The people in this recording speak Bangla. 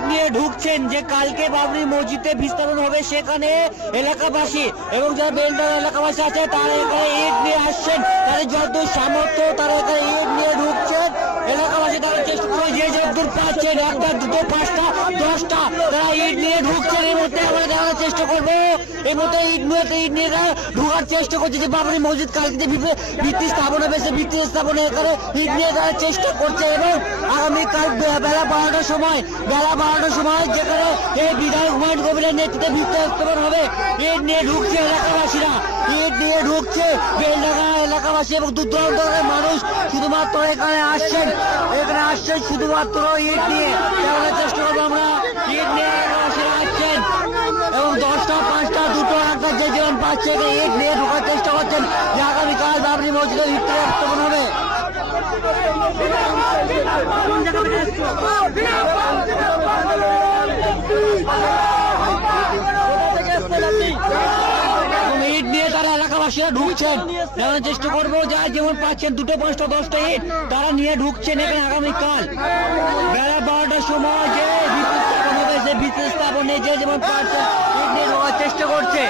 ইট নিয়ে ঢুকছেন, যে কালকে বাবরি মসজিদে বিস্তারণ হবে সেখানে এলাকাবাসী এবং যারা বেলডাঙ্গা এলাকাবাসী আছে তারা এখানে ইট নিয়ে আসছেন, তাদের যত সামর্থ্য তারা এখানে ইট নিয়ে ঢুকছেন। এলাকাবাসী তারা চেষ্টা করে যে যতদূর পাচ্ছেন, একটা দুটো পাঁচটা 10টা তারা ইট নিয়ে ঢুকছেন। এই মুহূর্তে আমরা দেখানোর চেষ্টা করবো, এই মুহূর্তে ইট নিয়ে ঢুকার চেষ্টা করছে যে বাবরি মসজিদ কালকে ভিত্তি স্থাপন হবে, সে ভিত্তি স্থাপনে এখানে ইট নিয়ে তারা চেষ্টা করছে। এবং আগামীকাল বেলা 12টার সময় যেখানে এই বিধায়ক হুমায়ুন কবিরের নেতৃত্বে ভিত্তি স্থাপন হবে, ইট নিয়ে ঢুকছে এলাকাবাসীরা, ইট নিয়ে ঢুকছে বেলডাঙ্গা এলাকাবাসী এবং দূর দূরান্তের মানুষ শুধুমাত্র এখানে আসছেন শুধুমাত্র ইট নিয়ে দেখানোর চেষ্টা করবো আমরা। ইট নিয়ে এলাকাবাসীরা আসছেন এবং 10টা 5টা 2টো 1টা যে যেমন পাচ্ছে ইট নিয়ে ঢোকার চেষ্টা করছেন যে আগামীকাল বাবরি মসজিদের ভিত্তি স্থাপন হবে। ইট নিয়ে তারা এলাকাবাসীরা ঢুকছেন, দেখানোর চেষ্টা করবো যা যেমন পাচ্ছেন 2টো 5টা 10টা ইট তারা নিয়ে ঢুকছেন এখানে আগামীকাল বেলা 12টার সময় যে ভিত্তি স্থাপন হবে, সে ভিত্তি স্থাপনে যে যেমন পাচ্ছেন ইট নিয়ে ঢোকার চেষ্টা করছে।